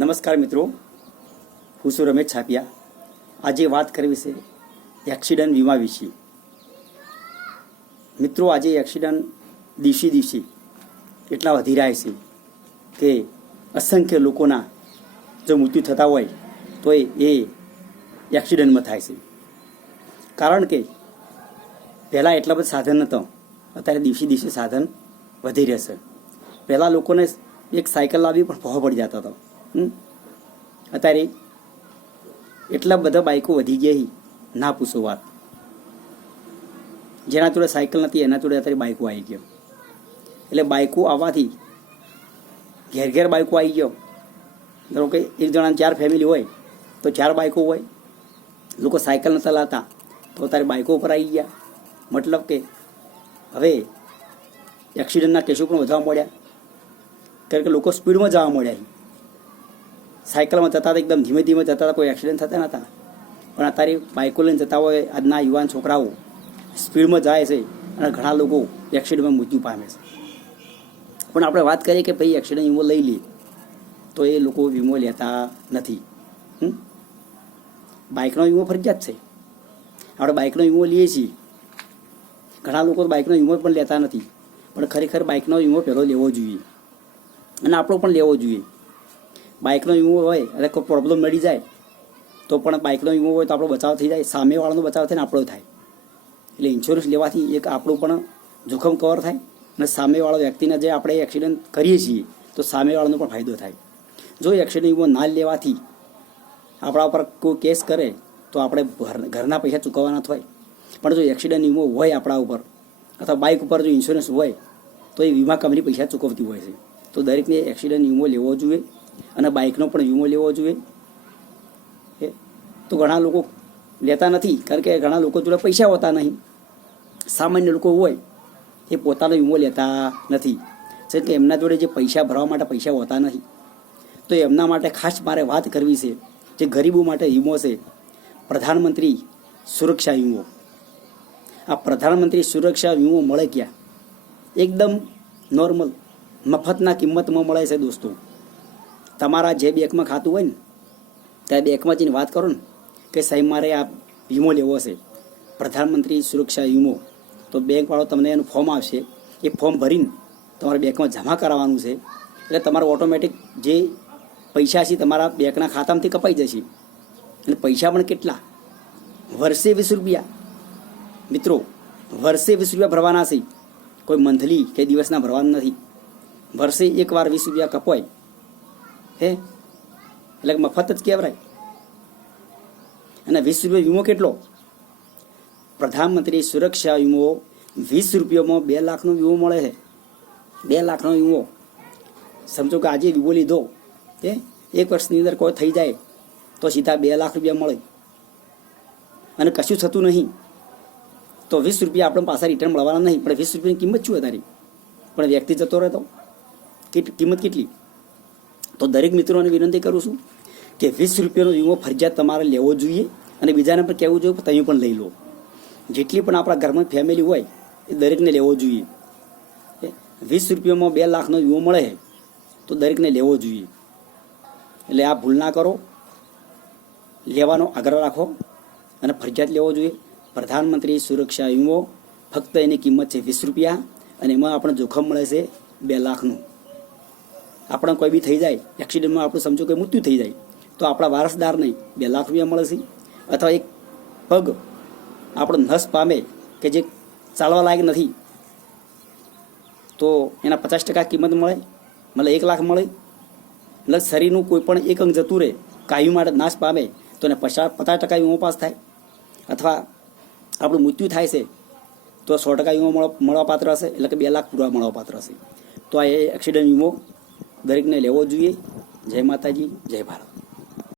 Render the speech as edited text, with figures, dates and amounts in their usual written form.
નમસ્કાર મિત્રો, હું છું રમેશ છાપિયા. આજે વાત કરવી છે એક્સિડન્ટ વીમા વિશે. મિત્રો, આજે એક્સિડન્ટ દિવસે એટલા વધી રહ્યા છે કે અસંખ્ય લોકોના જો મૃત્યુ થતા હોય તો એ એક્સિડન્ટમાં થાય છે. કારણ કે પહેલાં એટલા બધા સાધન નહોતા, અત્યારે દિવસે સાધન વધી રહેશે. પહેલાં લોકોને એક સાયકલ લાવવી પણ પહોળો પડી જતો હતો. અત્યારે એટલા બધા બાઇકો વધી ગયા, ના પૂછો વાત. જેના જોડે સાયકલ નથી એના જોડે અત્યારે બાઇકો આવી ગયો. એટલે બાઇકો આવવાથી ઘેર બાઇકો આવી ગયો. ધારો કે એક જણાની 4 ફેમિલી હોય તો 4 બાઇકો હોય. લોકો સાયકલ નતા લાવતા તો અત્યારે બાઇકો ઉપર આવી ગયા. મતલબ કે હવે એક્સિડન્ટના કેસો પણ વધવા મળ્યા, કારણ કે લોકો સ્પીડમાં જવા મળ્યા. સાયકલમાં જતા હતા, એકદમ ધીમે જતા હતા, કોઈ એક્સિડન્ટ થતા નહોતા. પણ અત્યારે બાઇકો લઈને જતા હોય આજના યુવાન છોકરાઓ સ્પીડમાં જાય છે અને ઘણા લોકો એક્સિડન્ટમાં મૃત્યુ પામે છે. પણ આપણે વાત કરીએ કે ભાઈ એક્સિડન્ટ વીમો લઈ લઈએ તો એ લોકો વીમો લેતા નથી. બાઇકનો વીમો ફરજિયાત છે. આપણે બાઇકનો વીમો લઈએ છીએ. ઘણા લોકો બાઇકનો વીમો પણ લેતા નથી. પણ ખરેખર બાઇકનો વીમો પહેલો લેવો જોઈએ અને આપણો પણ લેવો જોઈએ. બાઇકનો વીમો હોય અને કોઈ પ્રોબ્લેમ મળી જાય તો પણ બાઇકનો વીમો હોય તો આપણો બચાવ થઈ જાય, સામેવાળાનો બચાવ થાય ને આપણો થાય. એટલે ઇન્સ્યોરન્સ લેવાથી એક આપણું પણ જોખમ કવર થાય અને સામેવાળા વ્યક્તિને જે આપણે એક્સિડન્ટ કરીએ છીએ તો સામેવાળાનો પણ ફાયદો થાય. જો એક્સિડન્ટ વીમો ના લેવાથી આપણા ઉપર કોઈ કેસ કરે તો આપણે ઘરના પૈસા ચૂકવવાના હોય. પણ જો એક્સિડન્ટ વીમો હોય આપણા ઉપર અથવા બાઇક ઉપર જો ઇન્સ્યોરન્સ હોય તો એ વીમા કંપની પૈસા ચૂકવતી હોય છે. તો દરેકને એક્સિડન્ટ વીમો લેવો જોઈએ અને બાઇકનો પણ વીમો લેવો જોઈએ. તો ઘણા લોકો લેતા નથી, કારણ કે ઘણા લોકો જોડે પૈસા હોતા નહીં. સામાન્ય લોકો હોય એ પોતાનો વીમો લેતા નથી, જેમ કે એમના જોડે જે પૈસા ભરવા માટે પૈસા હોતા નથી. તો એમના માટે ખાસ મારે વાત કરવી છે, જે ગરીબો માટે વીમો છે, પ્રધાનમંત્રી સુરક્ષા વીમો. આ પ્રધાનમંત્રી સુરક્ષા વીમો મળે ક્યાં? એકદમ નોર્મલ મફતના કિંમતમાં મળે છે દોસ્તો. તમારા જે બેંકમાં ખાતું હોય ને ત્યાં બેંકમાં જઈને વાત કરો ને કે સાહેબ મારે આ વીમો લેવો છે, પ્રધાનમંત્રી સુરક્ષા વીમો, તો બેંકવાળો તમને એનું ફોર્મ આવશે. એ ફોર્મ ભરીને તમારે બેંકમાં જમા કરાવવાનું છે. એટલે તમારે ઓટોમેટિક જે પૈસા છે તમારા બેંકના ખાતામાંથી કપાઈ જશે. અને પૈસા પણ કેટલા? વર્ષે 20 રૂપિયા. મિત્રો, વર્ષે 20 રૂપિયા ભરવાના છે. કોઈ મંથલી કે દિવસના ભરવાનું નથી. વર્ષે એકવાર 20 રૂપિયા કપાય એટલે મફત જ કહેવાય. અને 20 રૂપિયા વીમો કેટલો? પ્રધાનમંત્રી સુરક્ષા વીમો 20 રૂપિયામાં 2 લાખનો વીમો મળે છે. 2 લાખનો વીમો. સમજો કે આજે વીમો લીધો 1 વર્ષની અંદર કોઈ થઈ જાય તો સીધા 2 લાખ રૂપિયા મળે અને કશું થતું નહીં તો 20 રૂપિયા આપણે પાછા રિટર્ન મળવાના નહીં. પણ 20 રૂપિયાની કિંમત શું વધારી? પણ વ્યક્તિ જતો રહે તો કિંમત કેટલી? તો દરેક મિત્રોને વિનંતી કરું છું કે 20 રૂપિયાનો વીમો ફરજિયાત તમારે લેવો જોઈએ અને બીજાને પણ કહેવું જોઈએ કે તમે પણ લઈ લો. જેટલી પણ આપણા ઘરમાં ફેમિલી હોય એ દરેકને લેવો જોઈએ. 20 રૂપિયામાં 2 લાખનો વીમો મળે તો દરેકને લેવો જોઈએ. એટલે આ ભૂલ ના કરો, લેવાનો આગ્રહ રાખો અને ફરજિયાત લેવો જોઈએ. પ્રધાનમંત્રી સુરક્ષા વીમો ફક્ત એની કિંમત છે 20 રૂપિયા અને એમાં આપણે જોખમ મળે છે 2 લાખનું. આપણે કોઈ બી થઈ જાય એક્સિડન્ટમાં, આપણું સમજો કે મૃત્યુ થઈ જાય તો આપણા વારસદારને 2 લાખ રૂપિયા મળે છે. અથવા એક પગ આપણો નસ પામે કે જે ચાલવા લાયક નથી તો એના 50% કિંમત મળે, 1 લાખ મળે. એટલે શરીરનું કોઈ પણ એક અંગ જતું રહે, કાયમ માટે નાશ પામે તો એને 50% વીમો પાસ થાય. અથવા આપણું મૃત્યુ થાય છે તો 100% વીમો મળવાપાત્ર હશે, એટલે કે 2 લાખ પૂરા મળવાપાત્ર હશે. તો આ એક્સિડન્ટ વીમો દરેકને લેવો જોઈએ. જય માતાજી, જય ભારત.